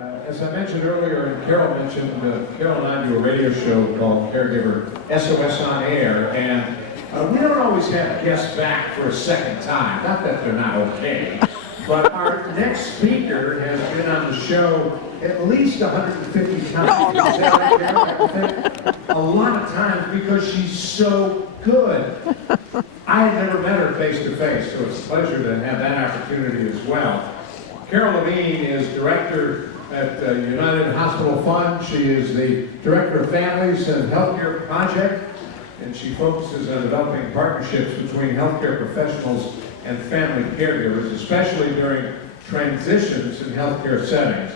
As I mentioned earlier, and Carol mentioned, Carol and I do a radio show called Caregiver SOS on Air, and we don't always have guests back for a second time. Not that they're not okay, but our next speaker has been on the show at least 150 times. A lot of times because she's so good. I had never met her face to face, so it's a pleasure to have that opportunity as well. Carol Levine is director at United Hospital Fund. She is the Director of Families and Healthcare Project, and she focuses on developing partnerships between healthcare professionals and family caregivers, especially during transitions in healthcare settings.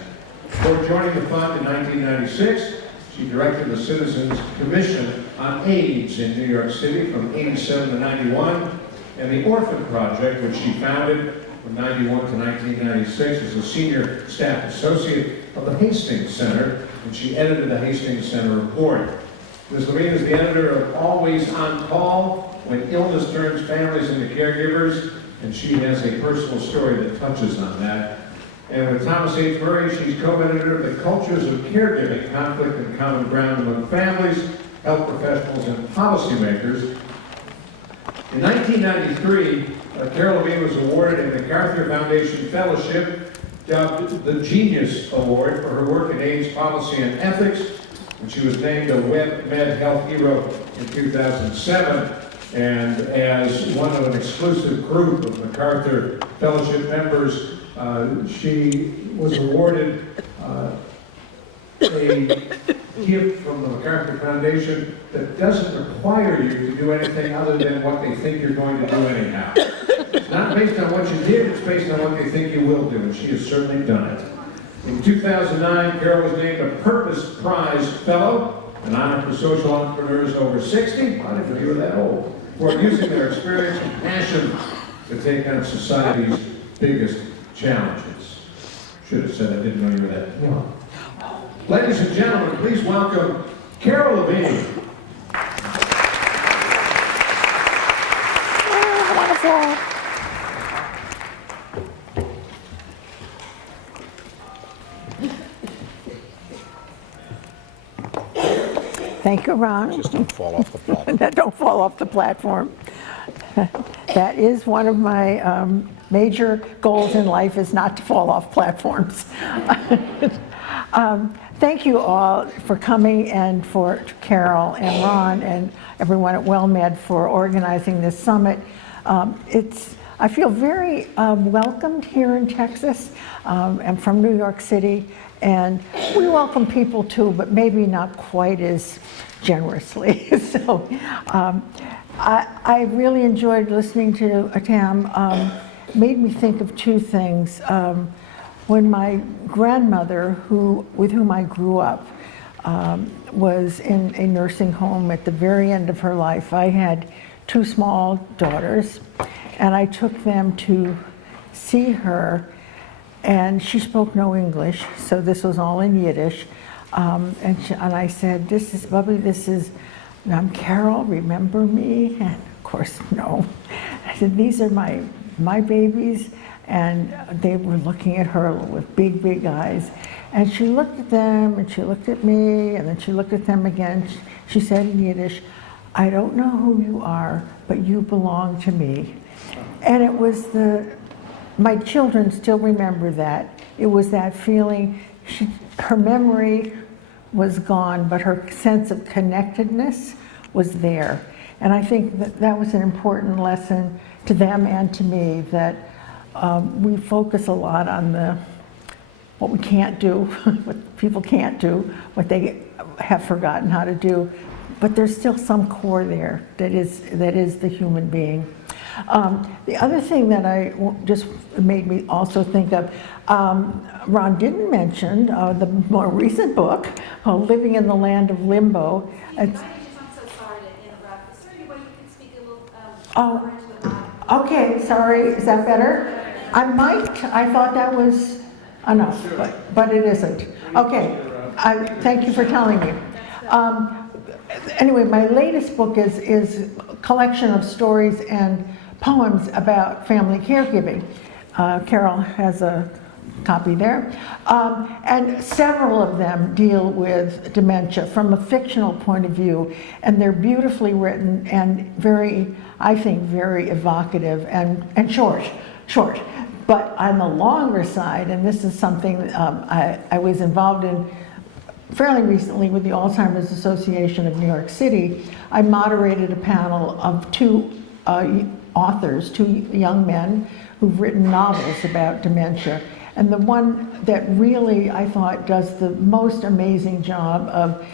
Before joining the fund in 1996, she directed the Citizens Commission on AIDS in New York City from 87 to 91, and the Orphan Project, which she founded from 91 to 1996 as a senior staff associate of the Hastings Center, and she edited the Hastings Center report. Ms. Levine is the editor of Always on Call, When Illness Turns Families into Caregivers, and she has a personal story that touches on that. And with Thomas H. Murray, she's co-editor of The Cultures of Caregiving, Conflict and Common Ground Among Families, Health Professionals, and Policymakers. In 1993, Carol Levine was awarded a MacArthur Foundation Fellowship, dubbed the Genius Award for her work in AIDS policy and ethics, and she was named a WellMed Health Hero in 2007, and as one of an exclusive group of MacArthur Fellowship members, she was awarded a gift from the MacArthur Foundation that doesn't require you to do anything other than what they think you're going to do anyhow. It's not based on what you did, it's based on what they think you will do, and she has certainly done it. In 2009, Carol was named a Purpose Prize Fellow, an honor for social entrepreneurs over 60, I didn't know you were that old, for using their experience and passion to take on society's biggest challenges. Should have said I didn't know you were that young. Ladies and gentlemen, please welcome Carol Levine. Wonderful. Thank you, Ron. Just don't fall off the platform. Don't fall off the platform. That is one of my major goals in life, is not to fall off platforms. Thank you all for coming, and for Carol and Ron and everyone at WellMed for organizing this summit. I feel very welcomed here in Texas. I'm from New York City, and we welcome people too, but maybe not quite as generously. So I really enjoyed listening to Tam. Made me think of two things. When my grandmother, with whom I grew up, was in a nursing home at the very end of her life, I had two small daughters, and I took them to see her, and she spoke no English, so this was all in Yiddish. And I said, "This is Bubby, I'm Carol, remember me?" And of course, no. I said, "These are my babies." And they were looking at her with big, big eyes. And she looked at them, and she looked at me, and then she looked at them again. She said in Yiddish, "I don't know who you are, but you belong to me." And it was my children still remember that. It was that feeling. Her memory was gone, but her sense of connectedness was there. And I think that was an important lesson to them and to me, that we focus a lot on what we can't do, what people can't do, what they have forgotten how to do, but there's still some core there that is the human being. The other thing that just made me also think of, Ron didn't mention the more recent book, Living in the Land of Limbo. I'm so sorry to interrupt. Is there any way you could speak a little more into the mic? Okay, sorry, is that better? I thought that was enough, but it isn't. Okay, thank you for telling me. Anyway, my latest book is a collection of stories and poems about family caregiving. Carol has a copy there. And several of them deal with dementia from a fictional point of view, and they're beautifully written and very, I think, very evocative and short. But on the longer side, and this is something I was involved in fairly recently with the Alzheimer's Association of New York City, I moderated a panel of two authors, two young men who've written novels about dementia. And the one that really, I thought, does the most amazing job of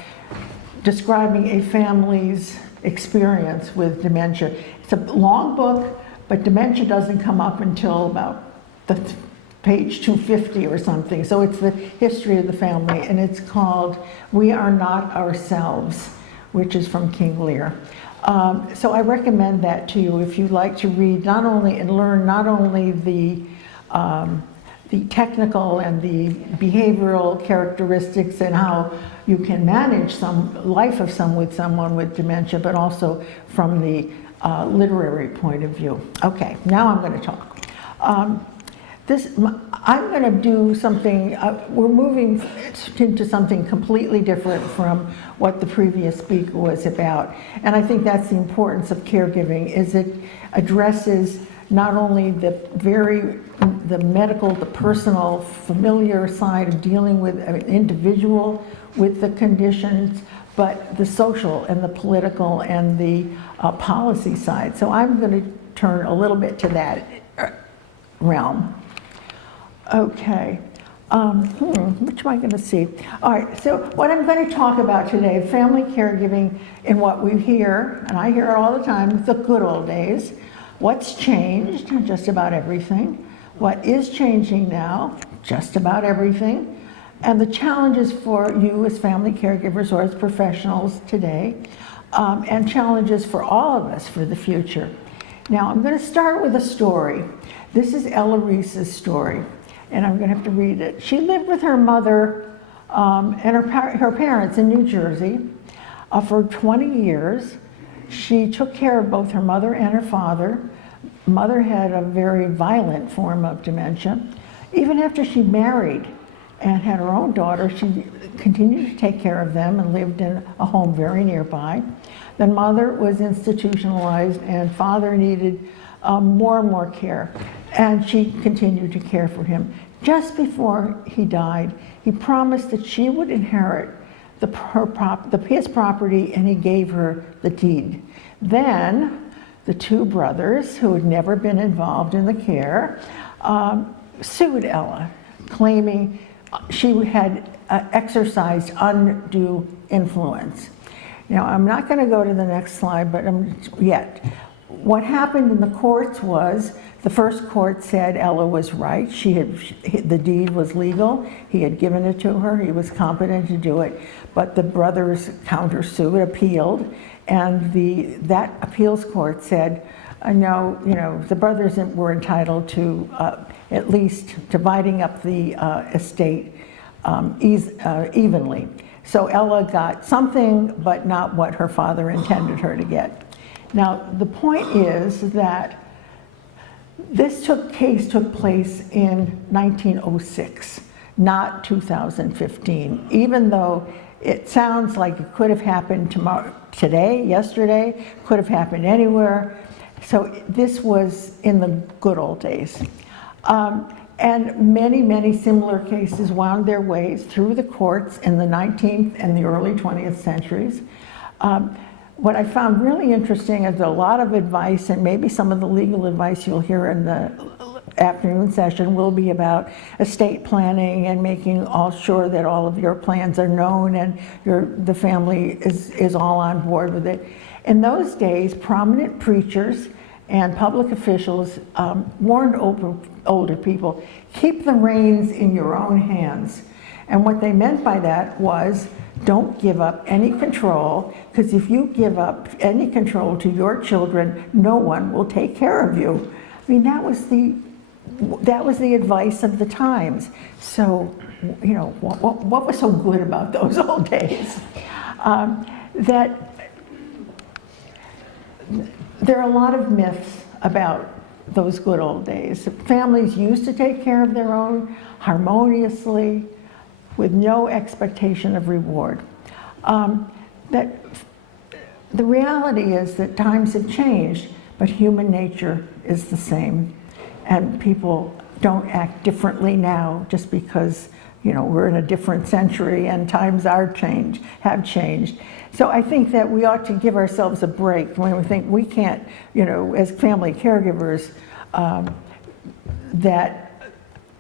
describing a family's experience with dementia. It's a long book, but dementia doesn't come up until about the page 250 or something. So it's the history of the family, and it's called We Are Not Ourselves, which is from King Lear. So I recommend that to you if you'd like to read not only and learn not only the technical and the behavioral characteristics and how you can manage some life of someone with dementia, but also from the literary point of view. Okay, now I'm going to talk. I'm going to do something, we're moving into something completely different from what the previous speaker was about. And I think that's the importance of caregiving, is it addresses not only the medical, the personal, familiar side of dealing with an individual with the conditions, but the social and the political and the policy side. So I'm going to turn a little bit to that realm. Okay, which am I going to see? All right, so what I'm going to talk about today, family caregiving in what we hear, and I hear it all the time, the good old days. What's changed? Just about everything. What is changing now? Just about everything. And the challenges for you as family caregivers or as professionals today, and challenges for all of us for the future. Now, I'm going to start with a story. This is Ella Reese's story, and I'm going to have to read it. She lived with her mother and her parents in New Jersey for 20 years. She took care of both her mother and her father. Mother had a very violent form of dementia. Even after she married and had her own daughter, she continued to take care of them and lived in a home very nearby. Then mother was institutionalized and father needed more and more care, and she continued to care for him. Just before he died, he promised that she would inherit his property, and he gave her the deed. Then the two brothers, who had never been involved in the care, sued Ella, claiming she had exercised undue influence. Now, I'm not going to go to the next slide, but yet. What happened in the courts was, the first court said Ella was right. The deed was legal. He had given it to her. He was competent to do it. But the brothers countersued, appealed, and that appeals court said, no, the brothers were entitled to at least dividing up the estate evenly. So Ella got something, but not what her father intended her to get. Now, the point is that this case took place in 1906, not 2015, even though it sounds like it could have happened today, yesterday, could have happened anywhere. So this was in the good old days. And many, many similar cases wound their ways through the courts in the 19th and the early 20th centuries. What I found really interesting is a lot of advice, and maybe some of the legal advice you'll hear in the afternoon session will be about estate planning and making sure that all of your plans are known and the family is all on board with it. In those days, prominent preachers and public officials warned older people, keep the reins in your own hands. And what they meant by that was, don't give up any control, because if you give up any control to your children, no one will take care of you. I mean, that was the advice of the times. So, what was so good about those old days? That there are a lot of myths about those good old days. Families used to take care of their own harmoniously with no expectation of reward. That the reality is that times have changed, but human nature is the same. And people don't act differently now just because, you know, we're in a different century and times have changed. So I think that we ought to give ourselves a break when we think we can't, you know, as family caregivers, that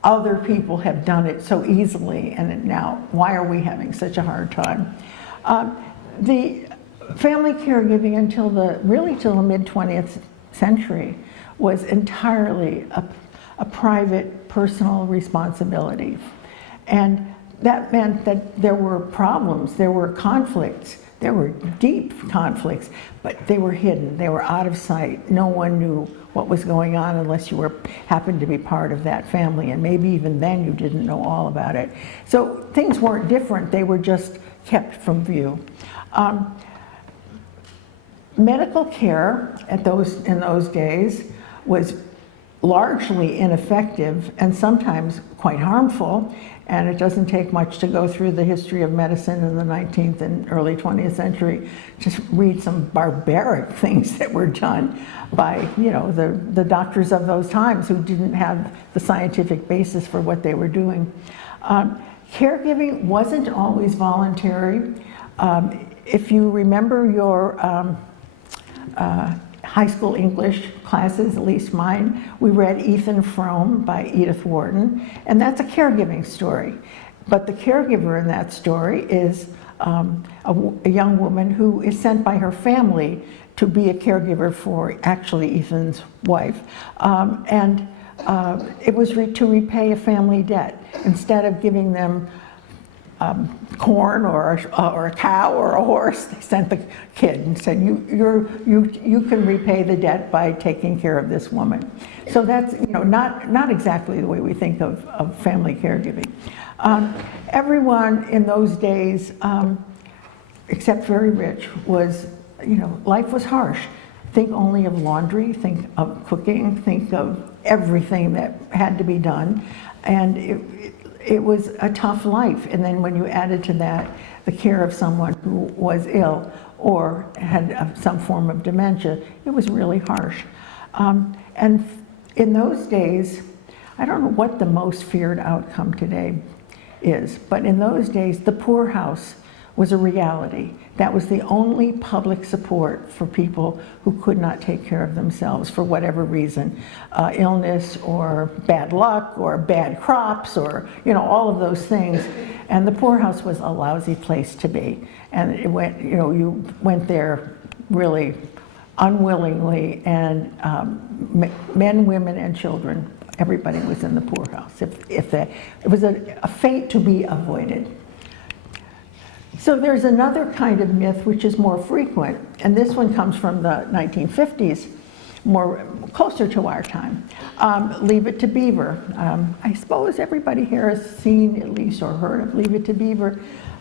other people have done it so easily, and now why are we having such a hard time? The family caregiving until really till the mid-20th century was entirely a private, personal responsibility. And that meant that there were problems, there were conflicts, there were deep conflicts, but they were hidden, they were out of sight. No one knew what was going on unless you happened to be part of that family, and maybe even then you didn't know all about it. So things weren't different, they were just kept from view. Medical care in those days was largely ineffective and sometimes quite harmful, and it doesn't take much to go through the history of medicine in the 19th and early 20th century to read some barbaric things that were done by, you know, the doctors of those times who didn't have the scientific basis for what they were doing. Caregiving wasn't always voluntary. If you remember your high school English classes, at least mine, we read Ethan Frome by Edith Wharton, and that's a caregiving story. But the caregiver in that story is a young woman who is sent by her family to be a caregiver for actually Ethan's wife. It was to repay a family debt. Instead of giving them corn or a cow or a horse, they sent the kid and said, you can repay the debt by taking care of this woman. So that's, you know, not exactly the way we think of family caregiving. Everyone in those days, except very rich, was, you know, life was harsh. Think only of laundry, think of cooking, think of everything that had to be done. And it was a tough life. And then when you added to that the care of someone who was ill or had some form of dementia, it was really harsh. And in those days, I don't know what the most feared outcome today is, but in those days, the poorhouse was a reality. That was the only public support for people who could not take care of themselves for whatever reason, illness or bad luck or bad crops or, you know, all of those things. And the poorhouse was a lousy place to be. And it went, you know, you went there really unwillingly, and men, women, and children, everybody was in the poorhouse. It was a fate to be avoided. So there's another kind of myth which is more frequent, and this one comes from the 1950s, closer to our time. Leave It to Beaver. I suppose everybody here has seen at least or heard of Leave It to Beaver.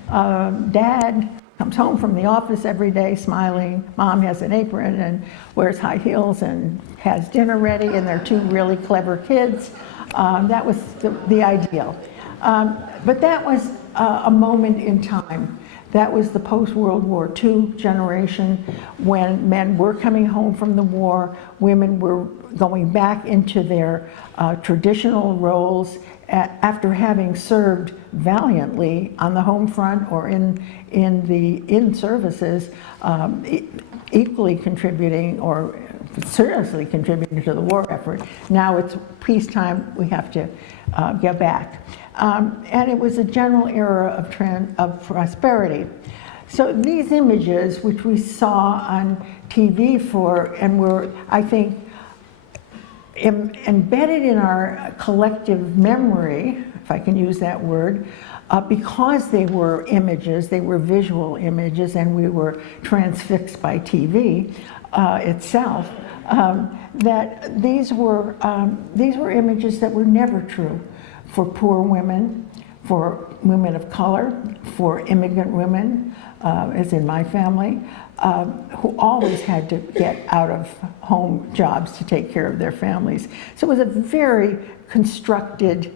Dad comes home from the office every day smiling. Mom has an apron and wears high heels and has dinner ready, and they're two really clever kids. That was the ideal. But that was a moment in time. That was the post-World War II generation, when men were coming home from the war, women were going back into their traditional roles after having served valiantly on the home front or in services, equally contributing or seriously contributing to the war effort. Now it's peacetime, we have to get back. And it was a general era of prosperity. So these images, which we saw on TV and were, I think, embedded in our collective memory, if I can use that word, because they were images, they were visual images, and we were transfixed by TV itself, that these were images that were never true for poor women, for women of color, for immigrant women, as in my family, who always had to get out of home jobs to take care of their families. So it was a very constructed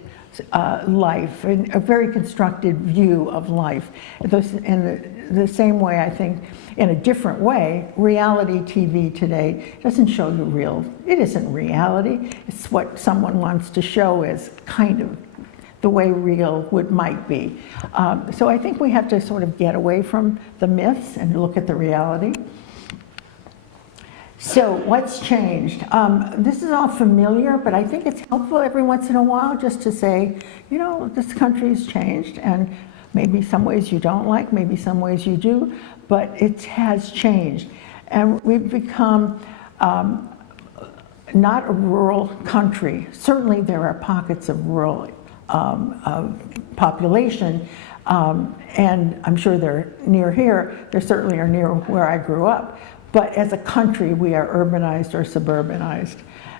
life, and a very constructed view of life. In the same way, I think, in a different way, reality TV today doesn't show you real, it isn't reality, it's what someone wants to show as kind of the way real might be. So I think we have to sort of get away from the myths and look at the reality. So what's changed? This is all familiar, but I think it's helpful every once in a while just to say, you know, this country's changed, and maybe some ways you don't like, maybe some ways you do, but it has changed. And we've become not a rural country. Certainly there are pockets of rural population, and I'm sure they're near here. They certainly are near where I grew up. But as a country, we are urbanized or suburbanized.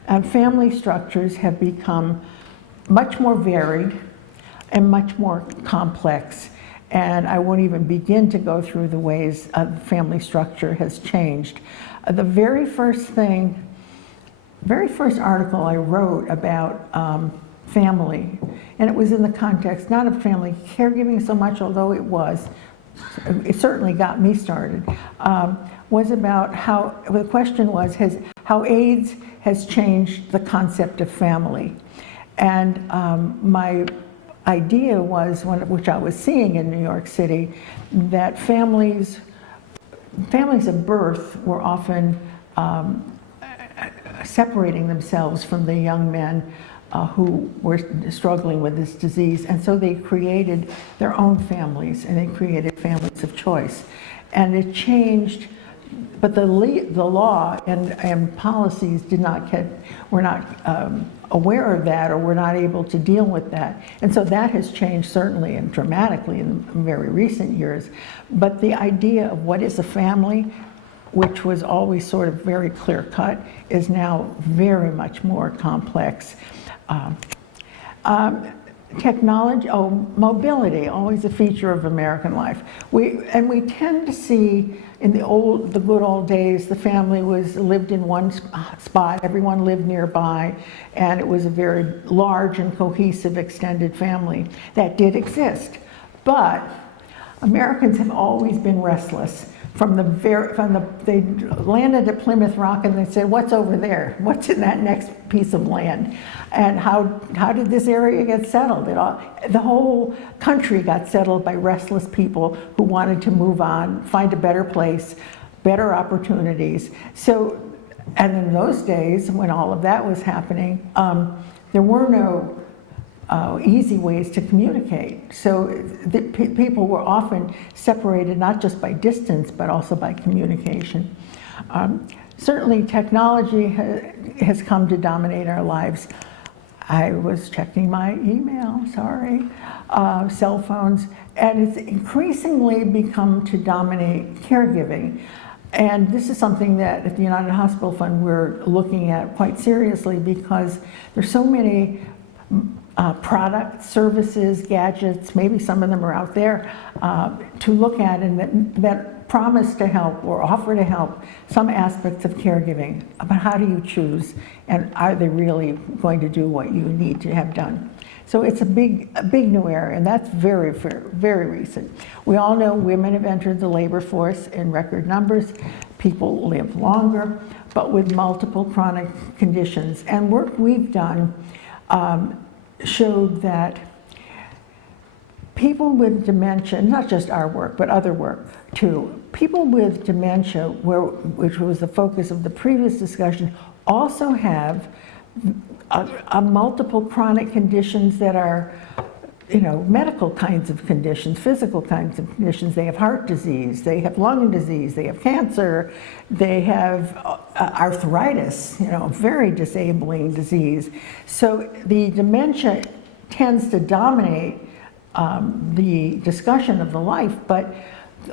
And family structures have become much more varied and much more complex. And I won't even begin to go through the ways family structure has changed. The very first article I wrote about family, and it was in the context not of family caregiving so much, although it certainly got me started, was about how, the question was, how AIDS has changed the concept of family. And my idea was, which I was seeing in New York City, that families of birth were often separating themselves from the young men who were struggling with this disease, and so they created their own families, and they created families of choice. And it changed, but the law and policies were not aware of that, or were not able to deal with that. And so that has changed certainly and dramatically in very recent years. But the idea of what is a family, which was always sort of very clear cut, is now very much more complex. Technology, mobility, always a feature of American life. We tend to see in the good old days, the family lived in one spot, everyone lived nearby, and it was a very large and cohesive extended family. That did exist, but Americans have always been restless. They landed at Plymouth Rock and they said, what's over there? What's in that next piece of land? And how did this area get settled? The whole country got settled by restless people who wanted to move on, find a better place, better opportunities. So, and in those days, when all of that was happening, there were no easy ways to communicate. So people were often separated not just by distance, but also by communication. Certainly technology has come to dominate our lives. I was checking my email, cell phones, and it's increasingly become to dominate caregiving. And this is something that at the United Hospital Fund we're looking at quite seriously, because there's so many products, services, gadgets, maybe some of them are out there, to look at, and that promise to help or offer to help some aspects of caregiving. But how do you choose, and are they really going to do what you need to have done? So it's a big new area, and that's very, very, very recent. We all know women have entered the labor force in record numbers. People live longer, but with multiple chronic conditions. And work we've done showed that people with dementia, not just our work, but other work too, people with dementia, which was the focus of the previous discussion, also have multiple chronic conditions that are, medical kinds of conditions, physical kinds of conditions. They have heart disease, they have lung disease, they have cancer, they have arthritis, very disabling disease. So the dementia tends to dominate the discussion of the life, but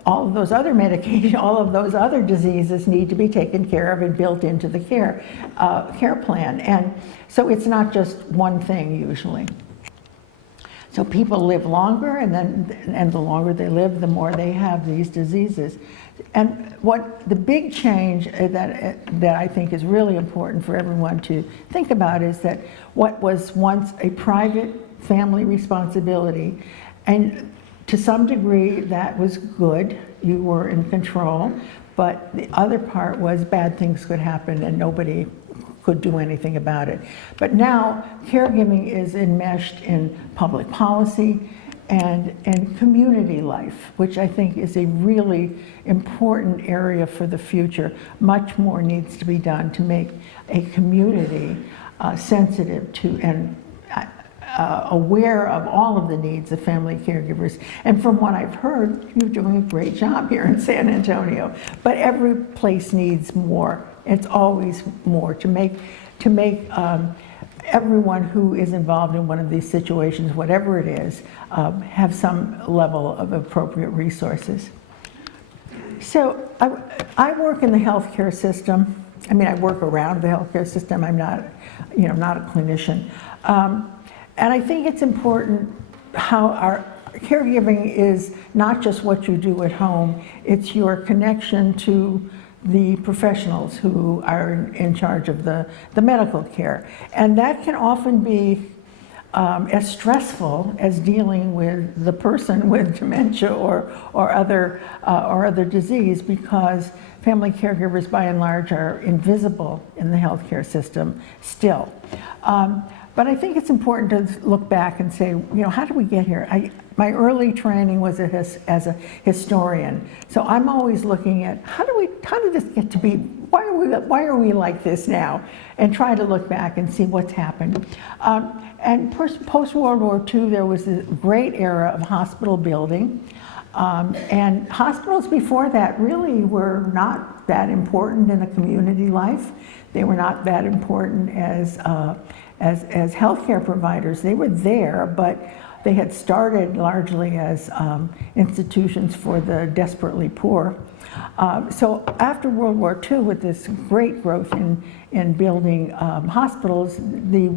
all of those other medications, all of those other diseases need to be taken care of and built into the care plan. And so it's not just one thing usually. So people live longer, and the longer they live, the more they have these diseases. And what the big change that I think is really important for everyone to think about is that what was once a private family responsibility, and to some degree that was good, you were in control, but the other part was bad things could happen and nobody could do anything about it. But now caregiving is enmeshed in public policy and community life, which I think is a really important area for the future. Much more needs to be done to make a community sensitive to and aware of all of the needs of family caregivers. And from what I've heard, you're doing a great job here in San Antonio. But every place needs more. It's always more to make everyone who is involved in one of these situations, whatever it is, have some level of appropriate resources. So I work in the healthcare system. I mean, I work around the healthcare system. I'm not, not a clinician. And I think it's important how our caregiving is not just what you do at home, it's your connection to the professionals who are in charge of the medical care. And that can often be as stressful as dealing with the person with dementia or other disease, because family caregivers by and large are invisible in the healthcare system still. But I think it's important to look back and say, how did we get here? My early training was as a historian, so I'm always looking at how did this get to be? Why are we like this now? And try to look back and see what's happened. And post World War II, there was a great era of hospital building, and hospitals before that really were not that important in a community life. They were not that important as healthcare providers. They were there, but they had started largely as institutions for the desperately poor. So after World War II, with this great growth in building hospitals, the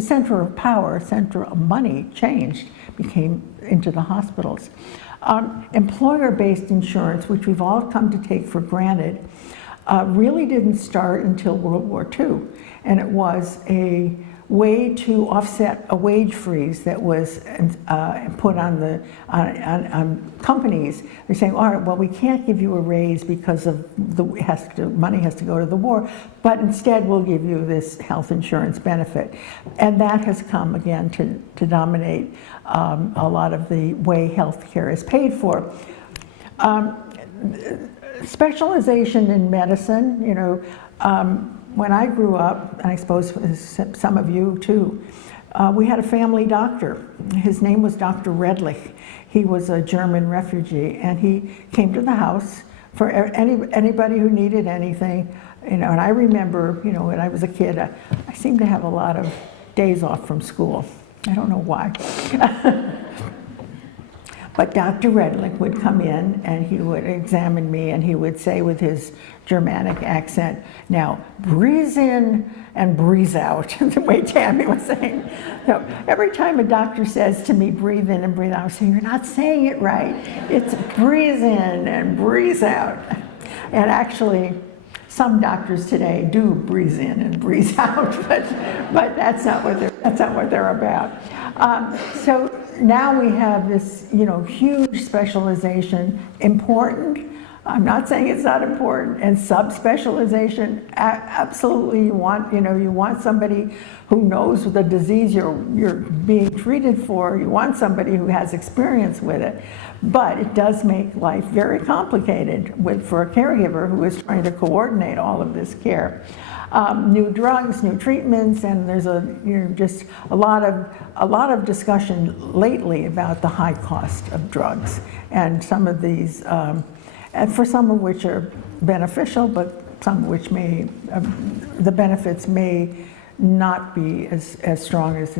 center of power, center of money changed, became into the hospitals. Employer-based insurance, which we've all come to take for granted, really didn't start until World War II. And it was a way to offset a wage freeze that was put on companies. They're saying, all right, well, we can't give you a raise because of money has to go to the war, but instead we'll give you this health insurance benefit. And that has come again to dominate a lot of the way health care is paid for. Specialization in medicine, when I grew up, and I suppose some of you too, we had a family doctor. His name was Dr. Redlich. He was a German refugee, and he came to the house for anybody who needed anything. And I remember, when I was a kid, I seemed to have a lot of days off from school. I don't know why. But Dr. Redlich would come in and he would examine me, and he would say with his Germanic accent, now breathe in and breathe out, the way Tammy was saying. So every time a doctor says to me, breathe in and breathe out, I say, you're not saying it right. It's breathe in and breathe out. And actually, some doctors today do breathe in and breathe out, but that's not what they're about. So now we have this, huge specialization, important. I'm not saying it's not important, and subspecialization, absolutely. You want somebody who knows the disease you're being treated for. You want somebody who has experience with it. But it does make life very complicated for a caregiver who is trying to coordinate all of this care. New drugs, new treatments, and there's just a lot of discussion lately about the high cost of drugs, and some of these, and for some of which are beneficial, but some of which the benefits may not be as strong as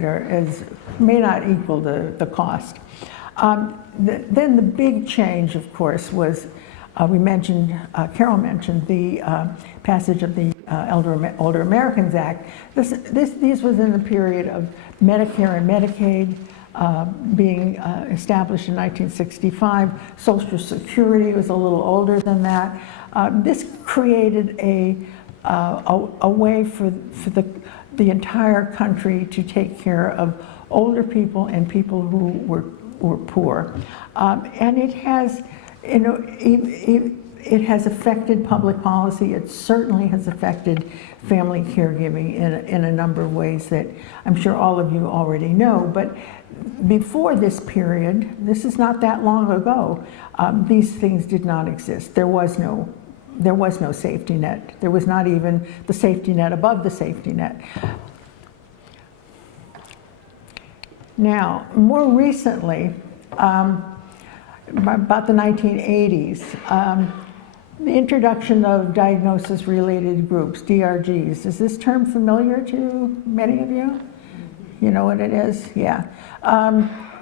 may not equal the cost. Then the big change, of course, was Carol mentioned the passage of the Older Americans Act. These was in the period of Medicare and Medicaid being established in 1965. Social Security was a little older than that. This created a way for the entire country to take care of older people and people who were poor. And it has, you know, it has affected public policy. It certainly has affected family caregiving in a number of ways that I'm sure all of you already know. But before this period, this is not that long ago, these things did not exist. There was no safety net. There was not even the safety net above the safety net. Now, more recently, about the 1980s, the introduction of diagnosis-related groups, DRGs. Is this term familiar to many of you? You know what it is? Yeah.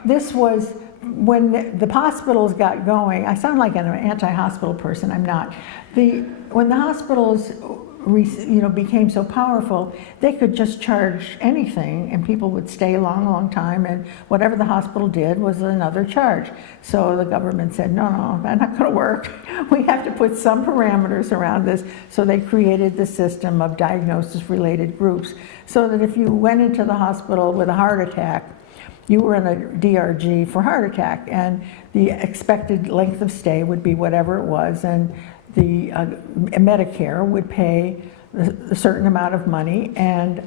This was when the hospitals got going. I sound like an anti-hospital person. I'm not. When the hospitals became so powerful, they could just charge anything and people would stay a long, long time, and whatever the hospital did was another charge. So the government said, no, that's not gonna work. We have to put some parameters around this. So they created the system of diagnosis-related groups so that if you went into the hospital with a heart attack, you were in a DRG for heart attack, and the expected length of stay would be whatever it was, and the Medicare would pay a certain amount of money, and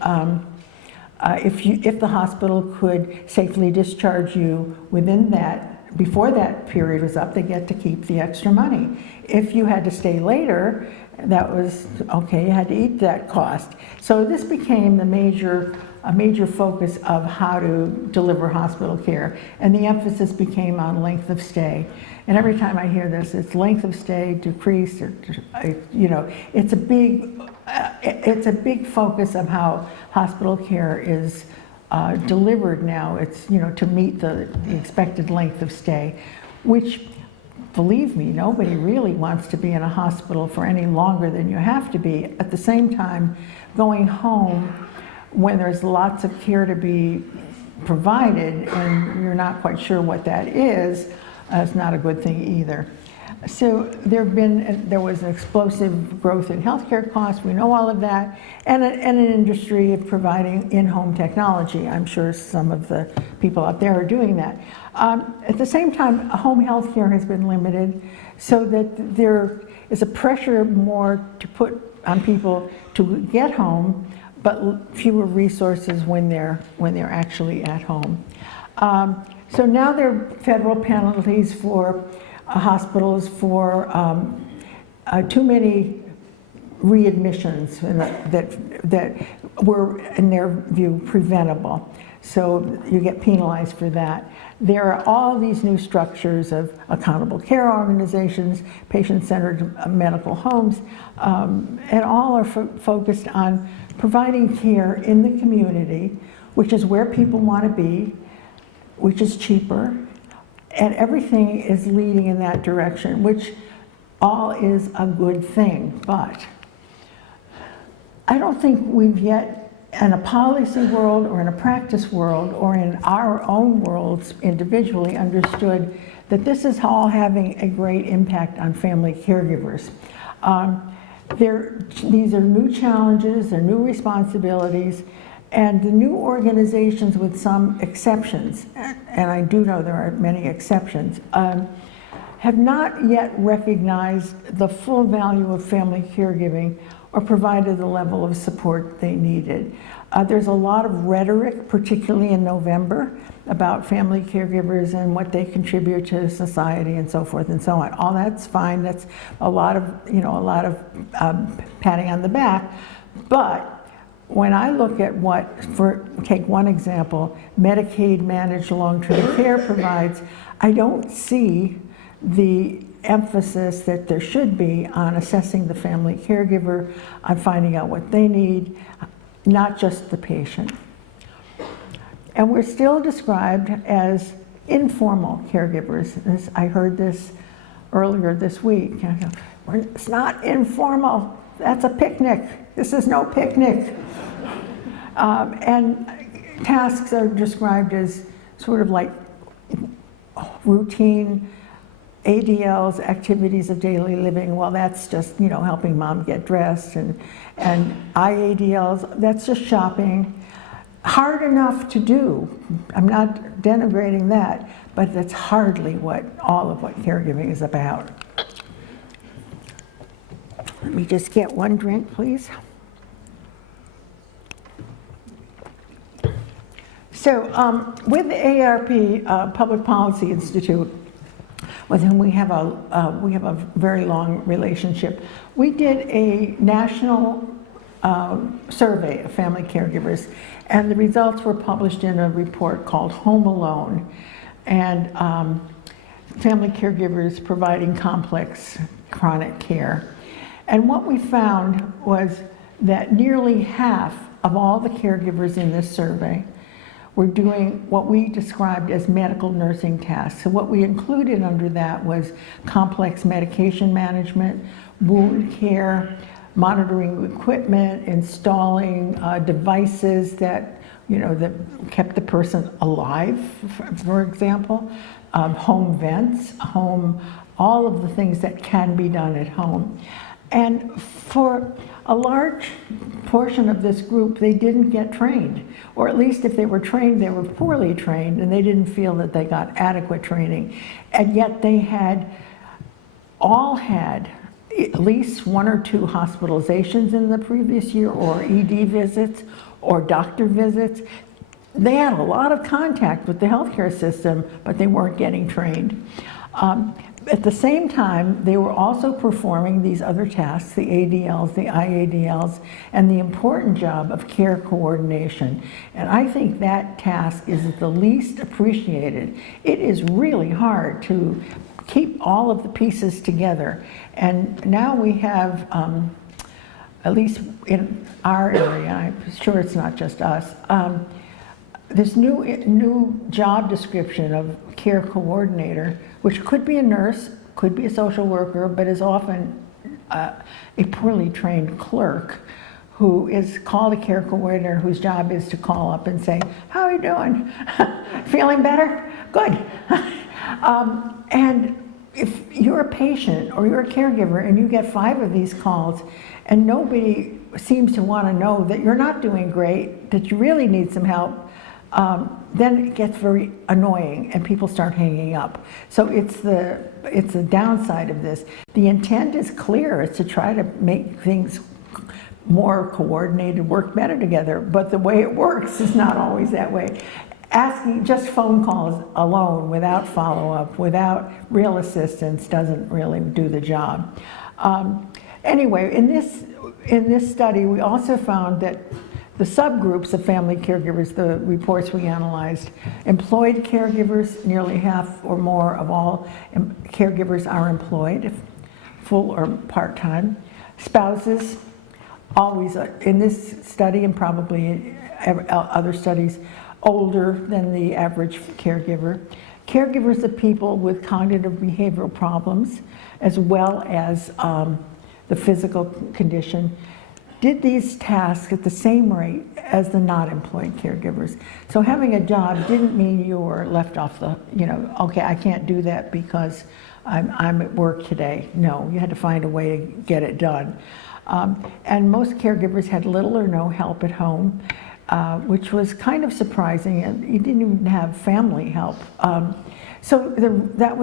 if the hospital could safely discharge you within that, before that period was up, they get to keep the extra money. If you had to stay later, that was okay, you had to eat that cost. So this became a major focus of how to deliver hospital care, and the emphasis became on length of stay. And every time I hear this, it's length of stay decreased, or, you know, it's a big focus of how hospital care is delivered now. It's, you know, to meet the expected length of stay, which, believe me, nobody really wants to be in a hospital for any longer than you have to be. At the same time, going home when there's lots of care to be provided and you're not quite sure what that is not a good thing either. So there was an explosive growth in healthcare costs, we know all of that, and an industry of providing in-home technology. I'm sure some of the people out there are doing that. At the same time, home healthcare has been limited, so that there is a pressure more to put on people to get home, but fewer resources when they're actually at home. So now there are federal penalties for hospitals for too many readmissions that were, in their view, preventable. So you get penalized for that. There are all these new structures of accountable care organizations, patient-centered medical homes, and all are focused on providing care in the community, which is where people want to be, which is cheaper, and everything is leading in that direction, which all is a good thing. But I don't think we've yet, in a policy world or in a practice world or in our own worlds individually, understood that this is all having a great impact on family caregivers. These are new challenges, they're new responsibilities, and the new organizations, with some exceptions, and I do know there are many exceptions, have not yet recognized the full value of family caregiving or provided the level of support they needed. There's a lot of rhetoric, particularly in November, about family caregivers and what they contribute to society and so forth and so on. All that's fine. That's a lot of patting on the back. But when I look at take one example, Medicaid managed long-term care provides, I don't see the emphasis that there should be on assessing the family caregiver, on finding out what they need, not just the patient. And we're still described as informal caregivers. I heard this earlier this week. It's not informal. that's a picnic. This is no picnic. And tasks are described as sort of like routine ADLs, activities of daily living. Well, that's just, you know, helping mom get dressed, and IADLs, that's just shopping. Hard enough to do. I'm not denigrating that, but that's hardly what all of what caregiving is about. Let me just get one drink, please. So with the AARP, Public Policy Institute, with whom we have a very long relationship, we did a national survey of family caregivers, and the results were published in a report called Home Alone, and family caregivers providing complex chronic care. And what we found was that nearly half of all the caregivers in this survey were doing what we described as medical nursing tasks. So what we included under that was complex medication management, wound care, monitoring equipment, installing devices that, you know, that kept the person alive, for example, home vents, all of the things that can be done at home. And for a large portion of this group, they didn't get trained, or at least if they were trained, they were poorly trained, and they didn't feel that they got adequate training. And yet they all had at least 1 or 2 hospitalizations in the previous year, or ED visits, or doctor visits. They had a lot of contact with the healthcare system, but they weren't getting trained. At the same time, they were also performing these other tasks, the ADLs, the IADLs, and the important job of care coordination. And I think that task is the least appreciated. It is really hard to keep all of the pieces together. And now we have, at least in our area, I'm sure it's not just us, this new job description of care coordinator, which could be a nurse, could be a social worker, but is often a poorly trained clerk who is called a care coordinator, whose job is to call up and say, how are you doing? Feeling better? Good. And if you're a patient or you're a caregiver and you get 5 of these calls and nobody seems to want to know that you're not doing great, that you really need some help, then it gets very annoying and people start hanging up. So it's the downside of this. The intent is clear. It's to try to make things more coordinated, work better together, but the way it works is not always that way. Asking just phone calls alone without follow-up, without real assistance, doesn't really do the job. Anyway, in this study, we also found that the subgroups of family caregivers, the reports we analyzed, employed caregivers, nearly half or more of all caregivers are employed, full or part-time. Spouses, always in this study and probably other studies, older than the average caregiver. Caregivers of people with cognitive behavioral problems, as well as the physical condition, did these tasks at the same rate as the not employed caregivers. So having a job didn't mean you were left off the, okay, I can't do that because I'm at work today. No, you had to find a way to get it done. And most caregivers had little or no help at home, which was kind of surprising. And you didn't even have family help. So that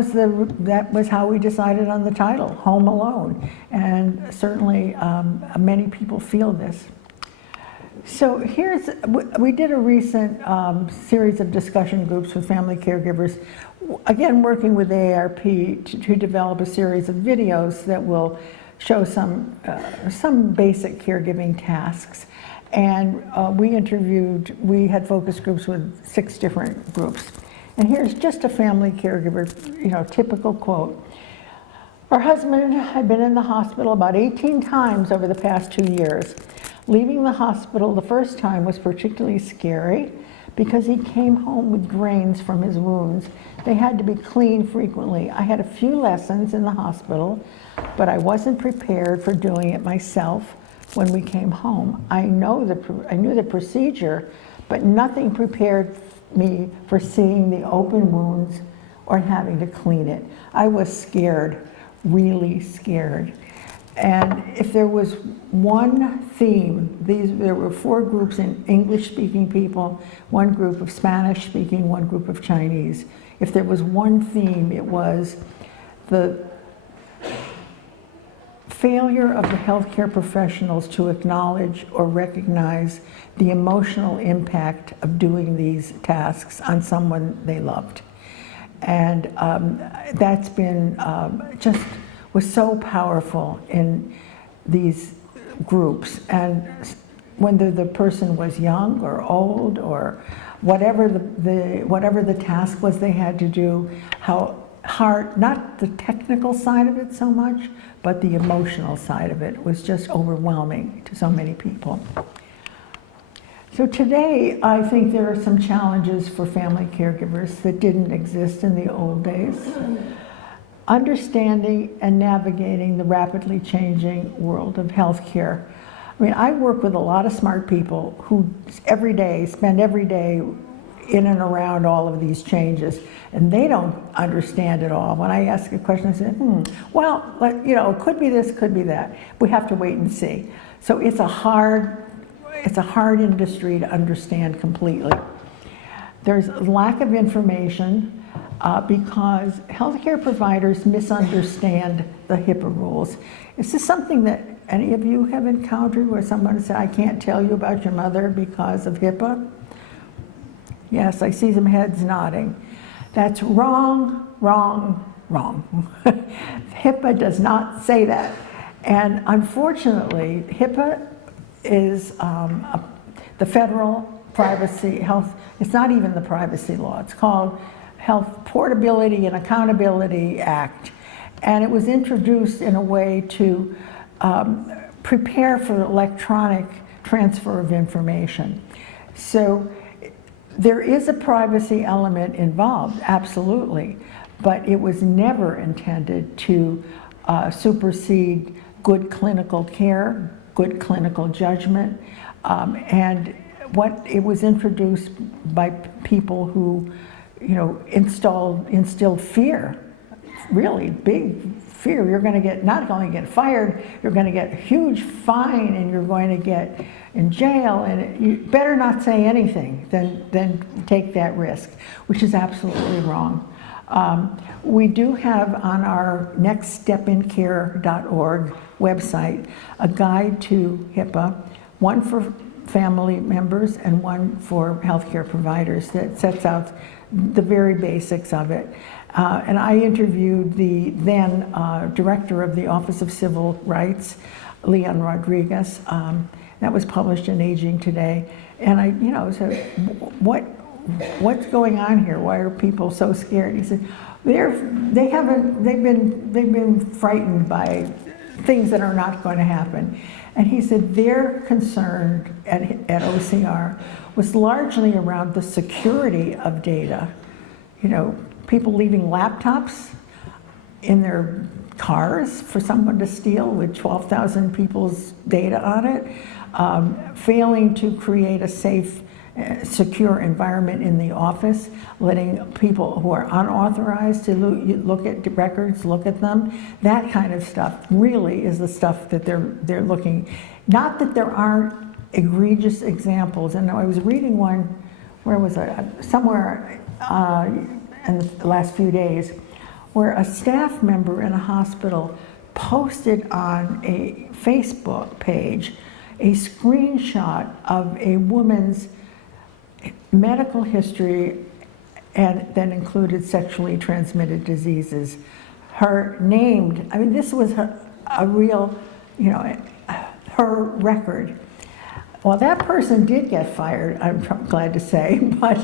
was how we decided on the title, Home Alone. And certainly many people feel this. So we did a recent series of discussion groups with family caregivers, again working with AARP to develop a series of videos that will show some basic caregiving tasks. And we had focus groups with 6 different groups. And here's just a family caregiver, typical quote. Our husband had been in the hospital about 18 times over the past 2 years. Leaving the hospital the first time was particularly scary because he came home with grains from his wounds. They had to be cleaned frequently. I had a few lessons in the hospital, but I wasn't prepared for doing it myself when we came home. I knew the procedure, but nothing prepared me for seeing the open wounds or having to clean it. I was scared, really scared. And if there was one theme, there were 4 groups in English-speaking people, 1 group of Spanish-speaking, 1 group of Chinese. If there was one theme, it was the failure of the healthcare professionals to acknowledge or recognize the emotional impact of doing these tasks on someone they loved. And that's been just was so powerful in these groups. And whether the person was young or old or whatever the task was they had to do, how hard, not the technical side of it so much, but the emotional side of it was just overwhelming to so many people. So today, I think there are some challenges for family caregivers that didn't exist in the old days. Understanding and navigating the rapidly changing world of healthcare. I mean, I work with a lot of smart people who spend every day in and around all of these changes, and they don't understand it all. When I ask a question, I say, well, it could be this, could be that. We have to wait and see. So it's a hard industry to understand completely. There's a lack of information because healthcare providers misunderstand the HIPAA rules. Is this something that any of you have encountered where someone said, I can't tell you about your mother because of HIPAA? Yes, I see some heads nodding. That's wrong, wrong, wrong. HIPAA does not say that. And unfortunately, HIPAA is the federal privacy health, it's not even the privacy law, it's called Health Portability and Accountability Act. And it was introduced in a way to prepare for electronic transfer of information. So there is a privacy element involved, absolutely, but it was never intended to supersede good clinical care, good clinical judgment, and what it was introduced by people who, instilled fear, really big fear. You're going to not only get fired, you're going to get a huge fine, and you're going to get in jail, and you better not say anything than take that risk, which is absolutely wrong. We do have on our nextstepincare.org website a guide to HIPAA, one for family members and one for healthcare providers that sets out the very basics of it. And I interviewed the then director of the Office of Civil Rights, Leon Rodriguez. That was published in Aging Today. And I said, what's going on here? Why are people so scared? He said, they've been frightened by things that are not going to happen. And he said their concern at OCR was largely around the security of data. People leaving laptops in their cars for someone to steal with 12,000 people's data on it, failing to create a safe, secure environment in the office, letting people who are unauthorized to look at records, look at them. That kind of stuff really is the stuff that they're looking. Not that there aren't egregious examples, and I was reading one, where was I? Somewhere in the last few days, where a staff member in a hospital posted on a Facebook page a screenshot of a woman's medical history, and then included sexually transmitted diseases. This was a real, her record. Well, that person did get fired, I'm glad to say, but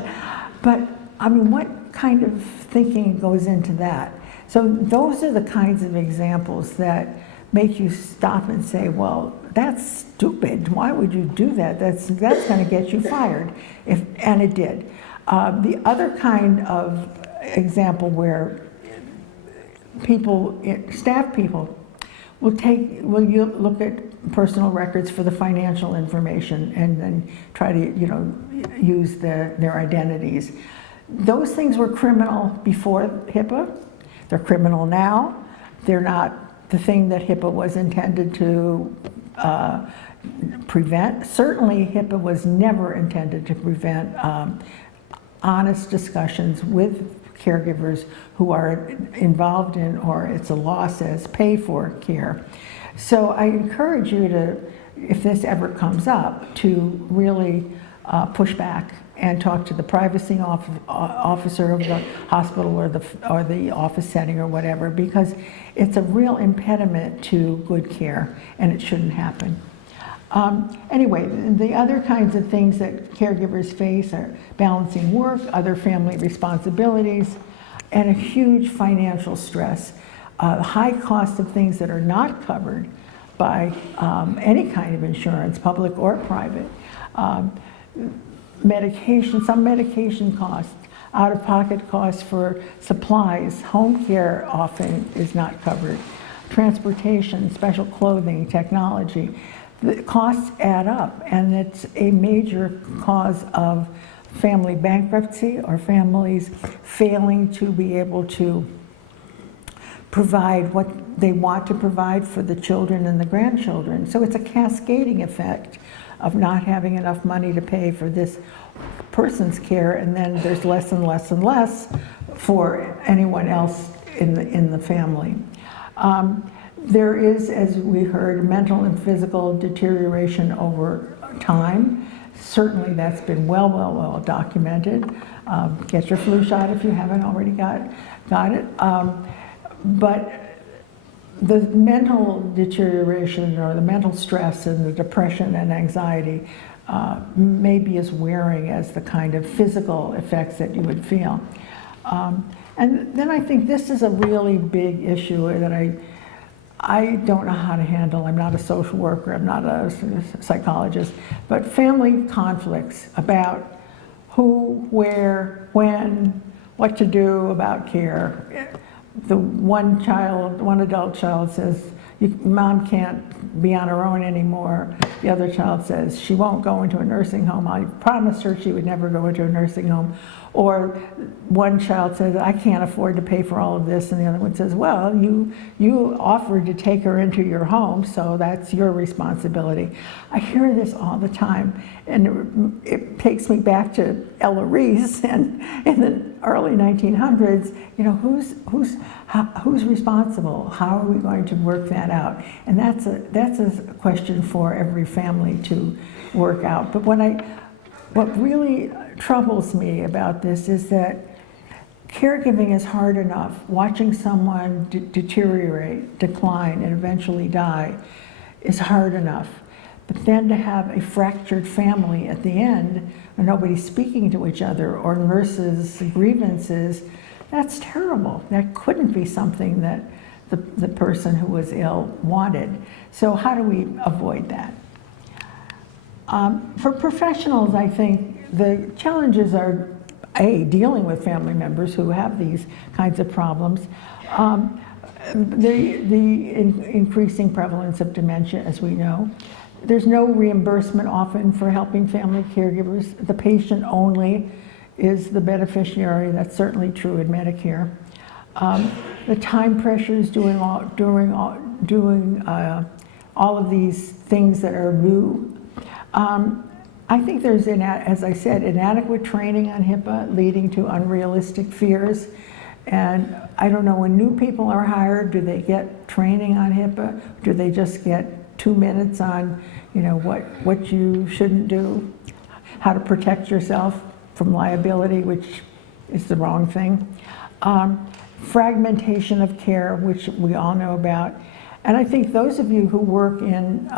what kind of thinking goes into that? So those are the kinds of examples that make you stop and say, well, that's stupid. Why would you do that? That's going to get you fired. And it did. The other kind of example where staff people will you look at personal records for the financial information and then try to, use their identities. Those things were criminal before HIPAA. They're criminal now. They're not the thing that HIPAA was intended to prevent. Certainly, HIPAA was never intended to prevent honest discussions with caregivers who are involved in, or it's a law says, pay for care. So I encourage you to, if this ever comes up, to really push back and talk to the privacy officer of the hospital or the office setting or whatever, because it's a real impediment to good care and it shouldn't happen. Anyway, the other kinds of things that caregivers face are balancing work, other family responsibilities, and a huge financial stress. High cost of things that are not covered by any kind of insurance, public or private. Some medication costs, out-of-pocket costs for supplies, home care often is not covered. Transportation, special clothing, technology. The costs add up, and it's a major cause of family bankruptcy or families failing to be able to provide what they want to provide for the children and the grandchildren. So it's a cascading effect of not having enough money to pay for this person's care, and then there's less and less and less for anyone else in the family. There is, as we heard, mental and physical deterioration over time. Certainly that's been well documented. Get your flu shot if you haven't already got it. But the mental deterioration or the mental stress and the depression and anxiety may be as wearing as the kind of physical effects that you would feel. And then I think this is a really big issue that I don't know how to handle. I'm not a social worker, I'm not a psychologist, but family conflicts about who, where, when, what to do about care. The one adult child says, Mom can't be on her own anymore. The other child says, she won't go into a nursing home. I promised her she would never go into a nursing home. Or one child says, I can't afford to pay for all of this. And the other one says, well, you offered to take her into your home, so that's your responsibility. I hear this all the time. And it takes me back to Ella Reese and in the early 1900s, who's responsible? How are we going to work that out? And that's a question for every family to work out. But what really troubles me about this is that caregiving is hard enough. Watching someone deteriorate, decline, and eventually die is hard enough. But then to have a fractured family at the end, where nobody's speaking to each other, or nurses' grievances, that's terrible. That couldn't be something that the person who was ill wanted. So how do we avoid that? For professionals, I think the challenges are, dealing with family members who have these kinds of problems, the increasing prevalence of dementia, as we know. There's no reimbursement often for helping family caregivers. The patient only is the beneficiary. That's certainly true in Medicare. The time pressures doing all of these things that are new. I think there's, as I said, inadequate training on HIPAA leading to unrealistic fears. And I don't know, when new people are hired, do they get training on HIPAA? Do they just get 2 minutes on, what you shouldn't do, how to protect yourself from liability, which is the wrong thing. Fragmentation of care, which we all know about. And I think those of you who work in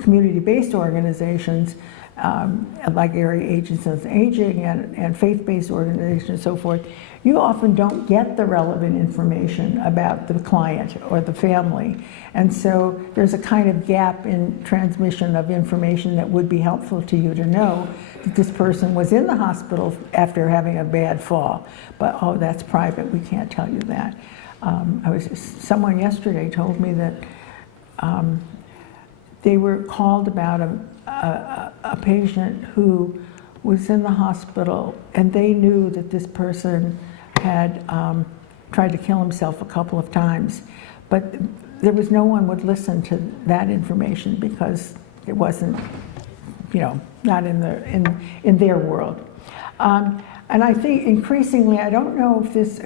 community-based organizations like area agencies on aging and faith-based organizations and so forth, you often don't get the relevant information about the client or the family. And so there's a kind of gap in transmission of information that would be helpful to you to know that this person was in the hospital after having a bad fall. But, oh, that's private, we can't tell you that. Someone yesterday told me that they were called about a patient who was in the hospital, and they knew that this person had tried to kill himself a couple of times, but there was no one would listen to that information because it wasn't, not in their world. And I think increasingly, I don't know if this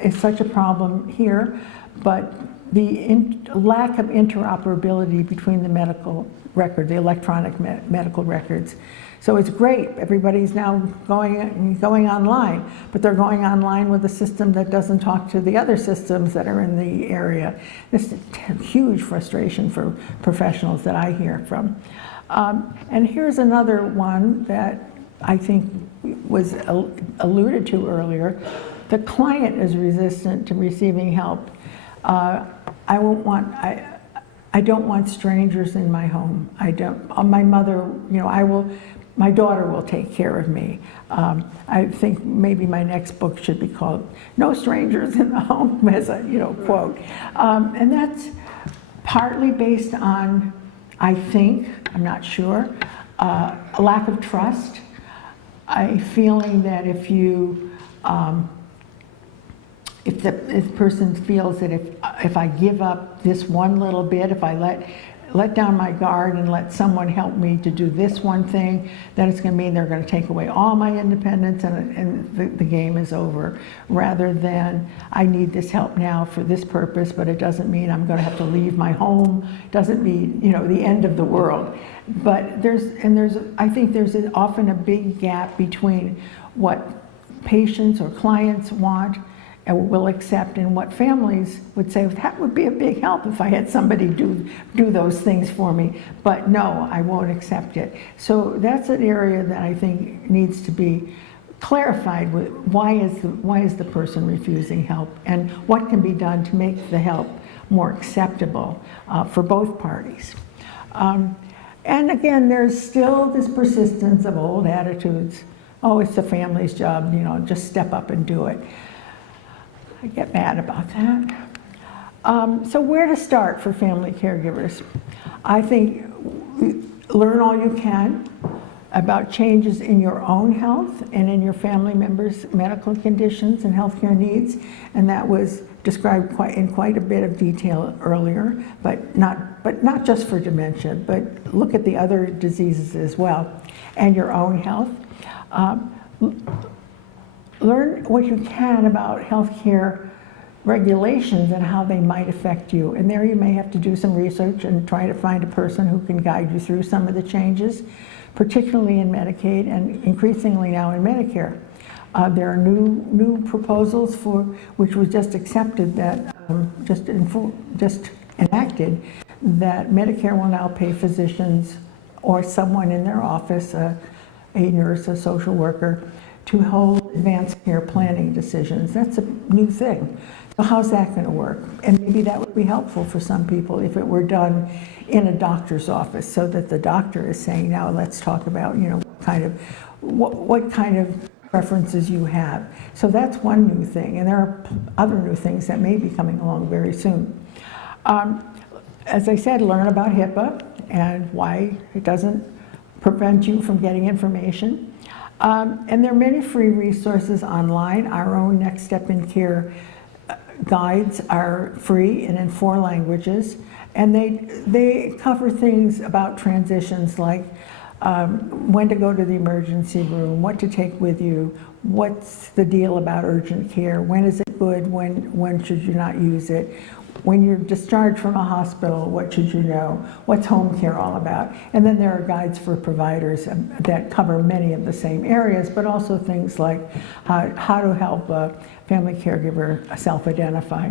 is such a problem here, but the lack of interoperability between the medical record, the electronic medical records. So it's great, everybody's now going online, but they're going online with a system that doesn't talk to the other systems that are in the area. This is a huge frustration for professionals that I hear from. And here's another one that I think was alluded to earlier. The client is resistant to receiving help. I don't want strangers in my home. My mother, my daughter will take care of me. I think maybe my next book should be called "No Strangers in the Home" as a, quote. And that's partly based on, I think, I'm not sure, a lack of trust. A feeling that if the person feels that if I give up this one little bit, if I let down my guard and let someone help me to do this one thing, then it's going to mean they're going to take away all my independence and the game is over. Rather than I need this help now for this purpose, but it doesn't mean I'm going to have to leave my home. Doesn't mean the end of the world. But I think there's often a big gap between what patients or clients want and will accept, and what families would say, that would be a big help if I had somebody do those things for me, but no, I won't accept it. So that's an area that I think needs to be clarified with why is the person refusing help, and what can be done to make the help more acceptable for both parties. And again, there's still this persistence of old attitudes. Oh, it's the family's job, just step up and do it. I get mad about that. So where to start for family caregivers? I think learn all you can about changes in your own health and in your family members' medical conditions and healthcare needs, and that was described in quite a bit of detail earlier, but not just for dementia, but look at the other diseases as well, and your own health. Learn what you can about healthcare regulations and how they might affect you. And there you may have to do some research and try to find a person who can guide you through some of the changes, particularly in Medicaid and increasingly now in Medicare. There are new proposals which was just accepted that just enacted, that Medicare will now pay physicians or someone in their office, a nurse, a social worker, to hold advanced care planning decisions. That's a new thing. So how's that going to work? And maybe that would be helpful for some people if it were done in a doctor's office, so that the doctor is saying, now let's talk about, what kind of preferences you have. So that's one new thing, and there are other new things that may be coming along very soon. As I said, learn about HIPAA and why it doesn't prevent you from getting information. And there are many free resources online. Our own Next Step in Care guides are free and in 4 languages. And they cover things about transitions like when to go to the emergency room, what to take with you, what's the deal about urgent care, when is it good, when should you not use it, when you're discharged from a hospital, what should you know, what's home care all about. And then there are guides for providers that cover many of the same areas, but also things like how to help a family caregiver self-identify.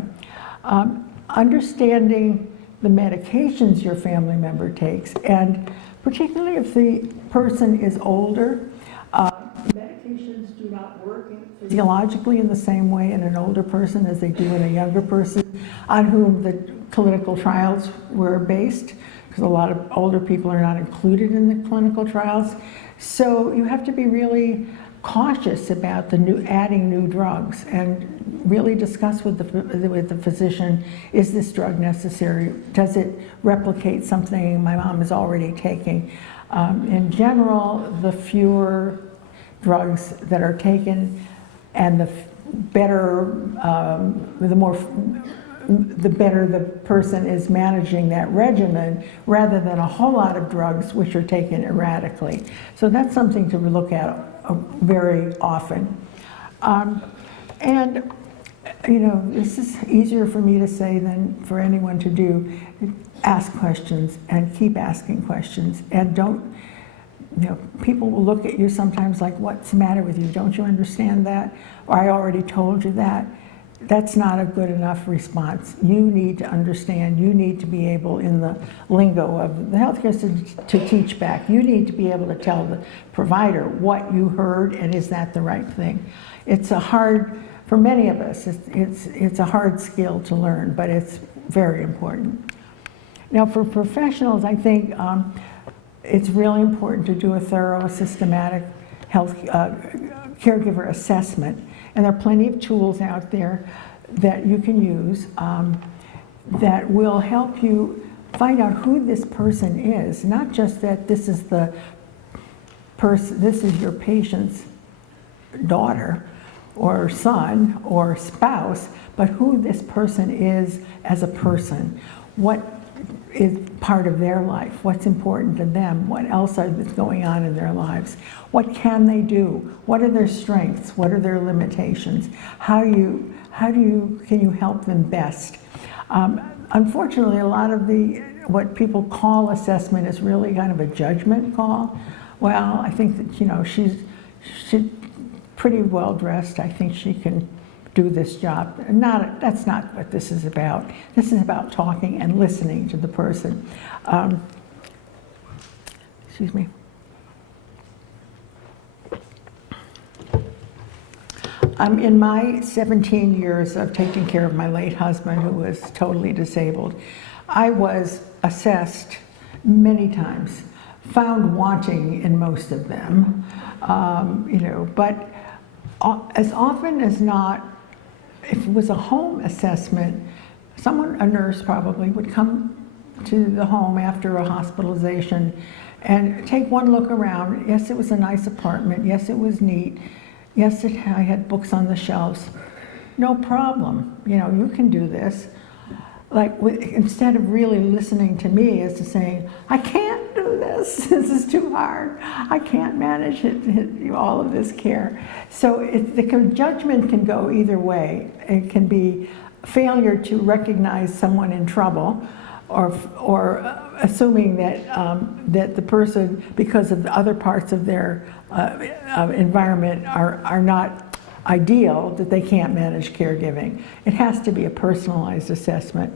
Understanding the medications your family member takes and particularly if the person is older. Medications do not work physiologically in the same way in an older person as they do in a younger person on whom the clinical trials were based, because a lot of older people are not included in the clinical trials. So you have to be really cautious about adding new drugs and really discuss with the physician, is this drug necessary? Does it replicate something my mom is already taking? In general, the fewer drugs that are taken and the better the person is managing that regimen, rather than a whole lot of drugs which are taken erratically. So that's something to look at very often. And you know, this is easier for me to say than for anyone to do. Ask questions and keep asking questions, and don't, you know, people will look at you sometimes like, what's the matter with you? Don't you understand that? Or I already told you that. That's not a good enough response. You need to understand. You need to be able, in the lingo of the healthcare system, to teach back. You need to be able to tell the provider what you heard and is that the right thing. It's a hard, for many of us, it's a hard skill to learn, but it's very important. Now for professionals, I think it's really important to do a thorough, systematic health caregiver assessment. And there are plenty of tools out there that you can use that will help you find out who this person is. Not just that this is the person, this is your patient's daughter or son or spouse, but who this person is as a person. What is part of their life, what's important to them, what else is going on in their lives, what can they do, what are their strengths, what are their limitations, can you help them best. Unfortunately, a lot of what people call assessment is really kind of a judgment call. Well, I think that, you know, she's pretty well dressed, I think she can do this job. That's not what this is about. This is about talking and listening to the person. Excuse me. In my 17 years of taking care of my late husband, who was totally disabled, I was assessed many times, found wanting in most of them, you know, but as often as not, if it was a home assessment, a nurse probably, would come to the home after a hospitalization and take one look around. Yes, it was a nice apartment. Yes, it was neat. Yes, I had books on the shelves. No problem. You know, you can do this. Like, instead of really listening to me as to saying, I can't do this. This is too hard. I can't manage all of this care. So the judgment can go either way. It can be failure to recognize someone in trouble, or assuming that that the person, because of the other parts of their environment, are not ideal, that they can't manage caregiving. It has to be a personalized assessment.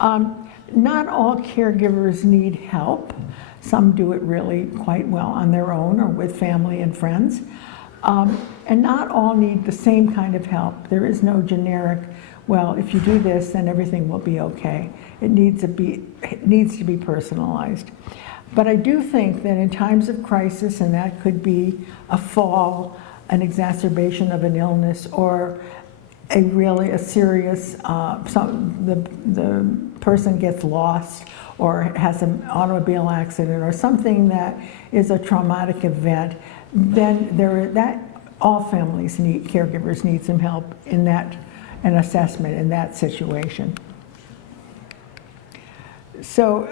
Not all caregivers need help. Some do it really quite well on their own or with family and friends. And not all need the same kind of help. There is no generic, well, if you do this, then everything will be okay. It needs to be personalized. But I do think that in times of crisis, and that could be a fall, an exacerbation of an illness, or a serious, the person gets lost or has an automobile accident or something that is a traumatic event, then all families need, caregivers need some help in that, an assessment in that situation. So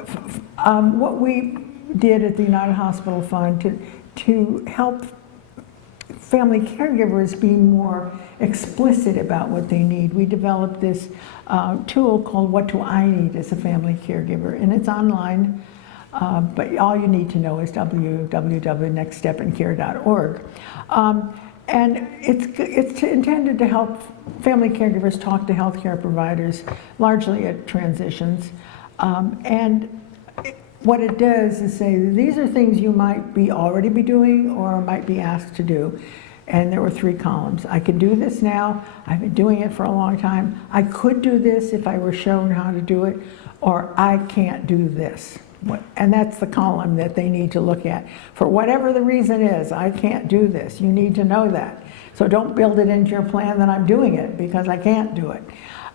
what we did at the United Hospital Fund to help family caregivers be more explicit about what they need, we developed this tool called What Do I Need as a Family Caregiver, and it's online, but all you need to know is www.nextstepandcare.org. And it's intended to help family caregivers talk to healthcare providers, largely at transitions. And what it does is say, these are things you might already be doing or might be asked to do. And there were 3 columns. I can do this now. I've been doing it for a long time. I could do this if I were shown how to do it, or I can't do this. And that's the column that they need to look at. For whatever the reason is, I can't do this. You need to know that. So don't build it into your plan that I'm doing it because I can't do it.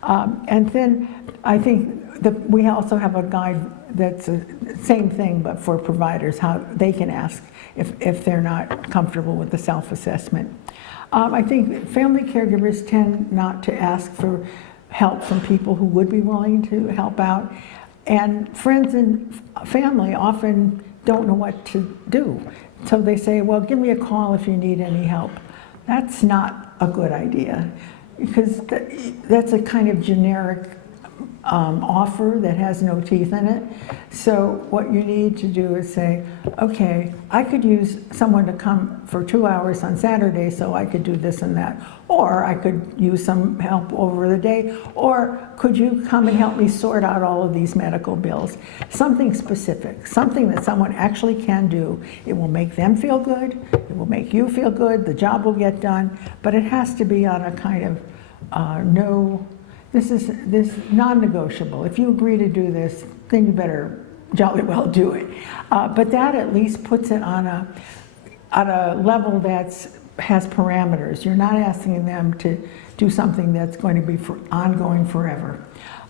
And then I think that we also have a guide that's the same thing, but for providers, how they can ask if they're not comfortable with the self-assessment. I think family caregivers tend not to ask for help from people who would be willing to help out. And friends and family often don't know what to do. So they say, well, give me a call if you need any help. That's not a good idea, because that's a kind of generic offer that has no teeth in it. So what you need to do is say, okay, I could use someone to come for 2 hours on Saturday so I could do this and that. Or I could use some help over the day. Or could you come and help me sort out all of these medical bills? Something specific, something that someone actually can do. It will make them feel good, it will make you feel good, the job will get done, but it has to be on a kind of this is non-negotiable. If you agree to do this, then you better jolly well do it. But that at least puts it on a level that has parameters. You're not asking them to do something that's going to be ongoing forever.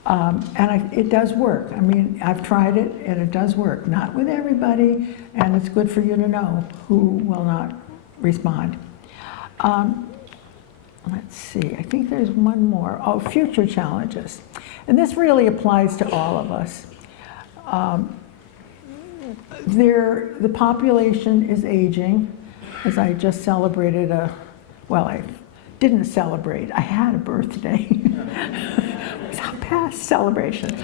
It does work. I mean, I've tried it and it does work. Not with everybody, and it's good for you to know who will not respond. Let's see, I think there's one more. Oh, future challenges. And this really applies to all of us. The population is aging, as I just celebrated I didn't celebrate, I had a birthday. It's a past celebration.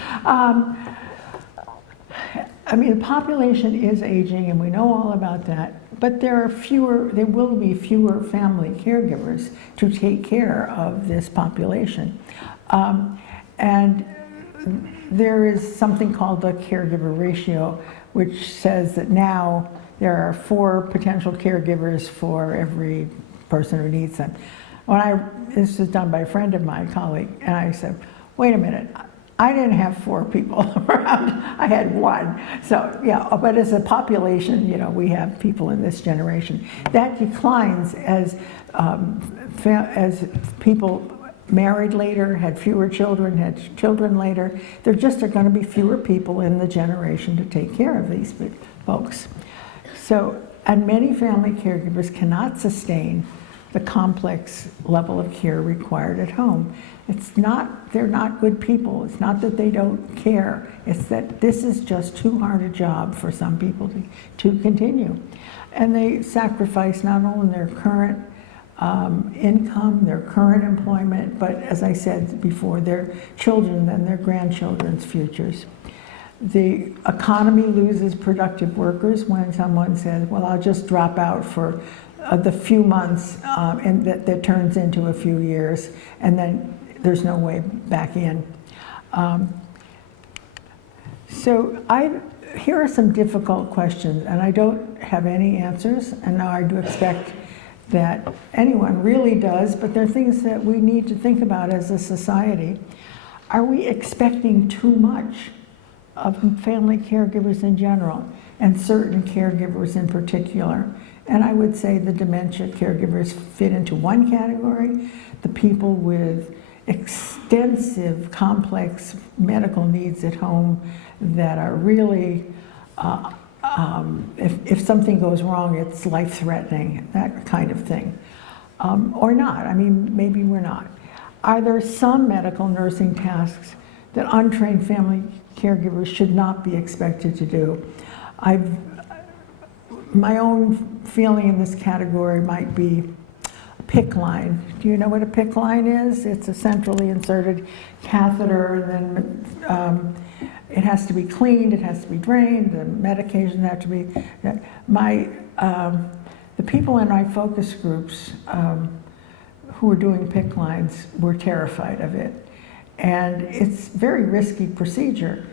I mean, the population is aging, and we know all about that. But there will be fewer family caregivers to take care of this population. And there is something called the Caregiver Ratio, which says that now there are 4 potential caregivers for every person who needs them. This was done by a friend of mine, colleague, and I said, wait a minute, I didn't have 4 people around, I had 1. So yeah, but as a population, we have people in this generation. That declines as people married later, had fewer children, had children later. There just are going to be fewer people in the generation to take care of these folks. So, and many family caregivers cannot sustain the complex level of care required at home. They're not good people. It's not that they don't care. It's that this is just too hard a job for some people to continue. And they sacrifice not only their current income, their current employment, but as I said before, their children and their grandchildren's futures. The economy loses productive workers when someone says, well, I'll just drop out for the few months, and that turns into a few years, and then there's no way back in. Here are some difficult questions, and I don't have any answers, and now I do expect that anyone really does, but there are things that we need to think about as a society. Are we expecting too much of family caregivers in general, and certain caregivers in particular? And I would say the dementia caregivers fit into one category. The people with extensive, complex medical needs at home that are really, if something goes wrong, it's life-threatening, that kind of thing. Or not, I mean, maybe we're not. Are there some medical nursing tasks that untrained family caregivers should not be expected to do? My own feeling in this category might be a PICC line. Do you know what a PICC line is? It's a centrally inserted catheter, and then it has to be cleaned, it has to be drained, the medications have to be. The people in my focus groups who were doing PICC lines were terrified of it. And it's a very risky procedure.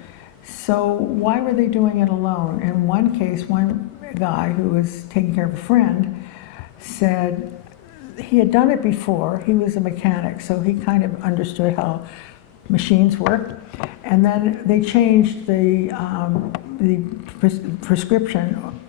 So why were they doing it alone? In one case, one guy who was taking care of a friend said he had done it before. He was a mechanic, so he kind of understood how machines work. And then they changed the prescription.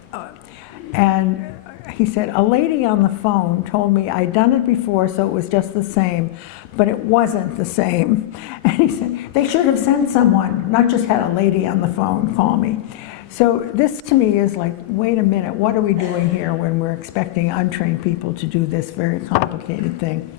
And he said, a lady on the phone told me I'd done it before, so it was just the same, but it wasn't the same. And he said, they should have sent someone, not just had a lady on the phone call me. So this to me is like, wait a minute, what are we doing here when we're expecting untrained people to do this very complicated thing?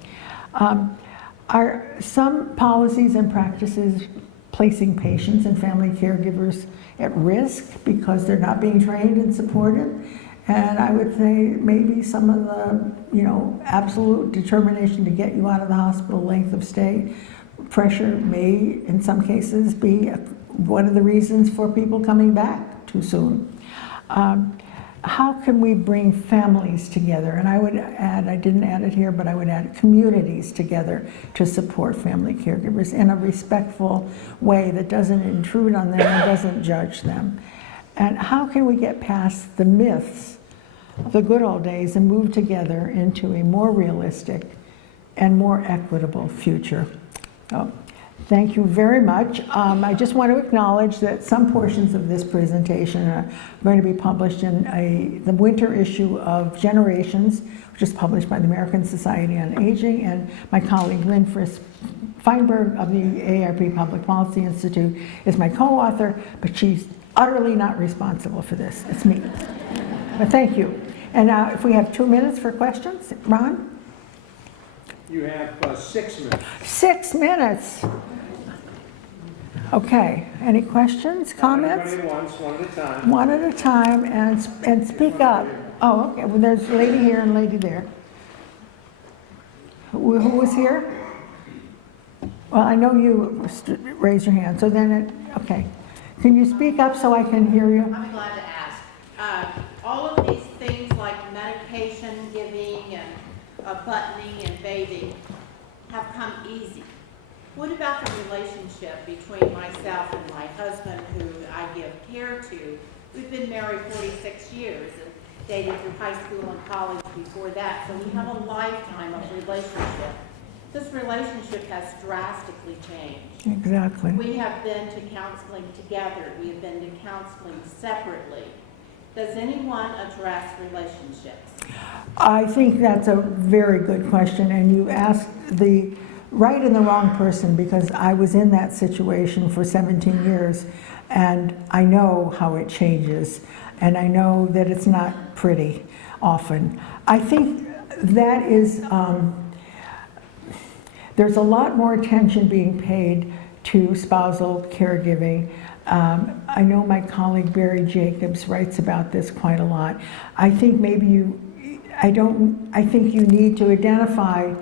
Are some policies and practices placing patients and family caregivers at risk because they're not being trained and supported? And I would say maybe some of the, absolute determination to get you out of the hospital, length of stay, pressure may, in some cases, be one of the reasons for people coming back too soon. How can we bring families together? And I would add, I didn't add it here, but I would add communities together to support family caregivers in a respectful way that doesn't intrude on them and doesn't judge them. And how can we get past the myths of the good old days and move together into a more realistic and more equitable future? So, thank you very much. I just want to acknowledge that some portions of this presentation are going to be published in the winter issue of Generations, which is published by the American Society on Aging, and my colleague Lynn Feinberg of the AARP Public Policy Institute is my co-author, but she's utterly not responsible for this. It's me. But thank you. And now, if we have 2 minutes for questions, Ron? You have 6 minutes. 6 minutes. Okay. Any questions, comments? Everybody once, one at a time. One at a time, and speak up. Oh, okay. Well, there's a lady here and a lady there. Who was here? Well, I know you raised your hand. So then, okay. Can you speak up so I can hear you? I'm glad to ask. All of these things like medication giving and buttoning and bathing have come easy. What about the relationship between myself and my husband, who I give care to? We've been married 46 years and dated through high school and college before that, so we have a lifetime of relationship. This relationship has drastically changed. Exactly. We have been to counseling together. We have been to counseling separately. Does anyone address relationships? I think that's a very good question, and you asked the right and the wrong person, because I was in that situation for 17 years, and I know how it changes, and I know that it's not pretty often. I think that is, there's a lot more attention being paid to spousal caregiving. I know my colleague Barry Jacobs writes about this quite a lot. I think maybe I think you need to identify,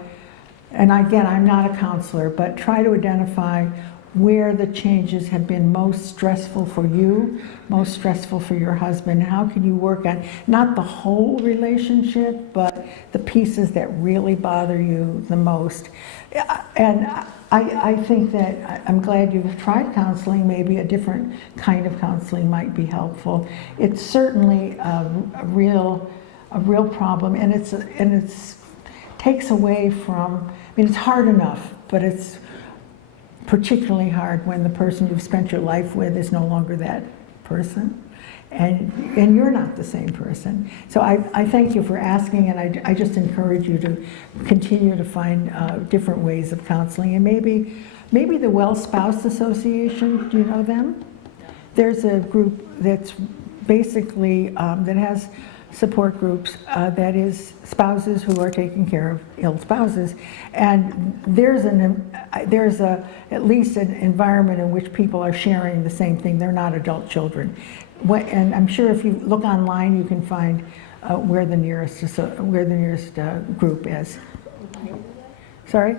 and again, I'm not a counselor, but try to identify where the changes have been most stressful for you, most stressful for your husband. How can you work on not the whole relationship, but the pieces that really bother you the most? And I think that I'm glad you've tried counseling. Maybe a different kind of counseling might be helpful. It's certainly a real problem, and it's takes away from. I mean, it's hard enough, but it's particularly hard when the person you've spent your life with is no longer that person, and you're not the same person. So I thank you for asking, and I just encourage you to continue to find different ways of counseling, and maybe the Well Spouse Association, do you know them? There's a group that's basically, that has support groups, that is spouses who are taking care of ill spouses, and there's at least an environment in which people are sharing the same thing. They're not adult children, and I'm sure if you look online you can find where the nearest group is. Sorry,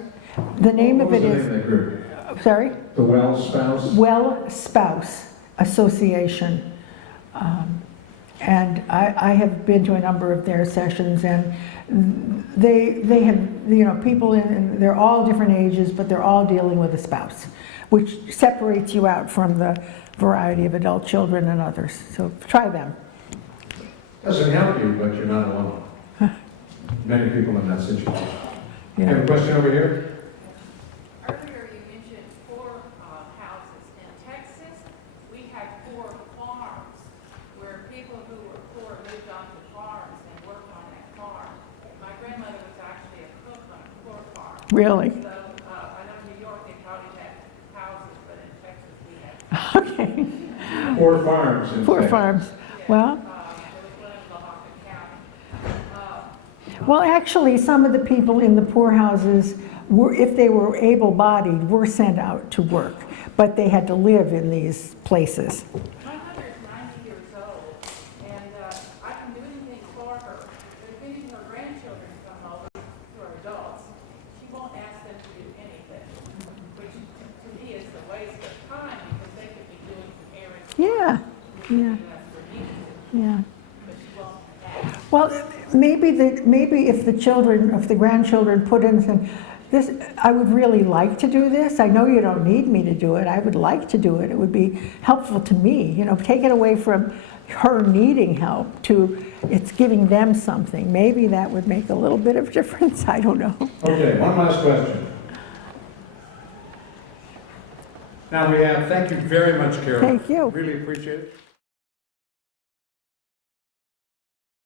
the name of it is. What was the name of the group? Sorry. The Well Spouse. Well Spouse Association. And I have been to a number of their sessions, and they have you know, people they're all different ages, but they're all dealing with a spouse, which separates you out from the variety of adult children and others. So try them. Doesn't help you, but you're not alone. Many people in that situation. You have Yeah. a question over here? Earlier you mentioned poor houses. In Texas, we had poor farms where people who were poor moved onto farms and worked on that farm. My grandmother was actually a cook on a poor farm. Really? So I know in New York they probably had houses, but in Texas we had. Okay. Poor farms. in Poor Texas. farms. Well, There was one in Lehigh County. well, actually, some of the people in the poorhouses were, if they were able-bodied, were sent out to work, but they had to live in these places. My mother is 90 years old, and I can do anything for her. But if any of her grandchildren come over, who are adults, she won't ask them to do anything, which to me is a waste of time because they could be doing some errands. Yeah, yeah, For needed, yeah. but she won't ask. Well, maybe if the grandchildren put in some, this, I would really like to do this. I know you don't need me to do it. I would like to do it. It would be helpful to me, you know, take it away from her needing help to it's giving them something. Maybe that would make a little bit of difference. I don't know. Okay, one last question. Now we have, thank you very much, Carol. Thank you. Really appreciate it.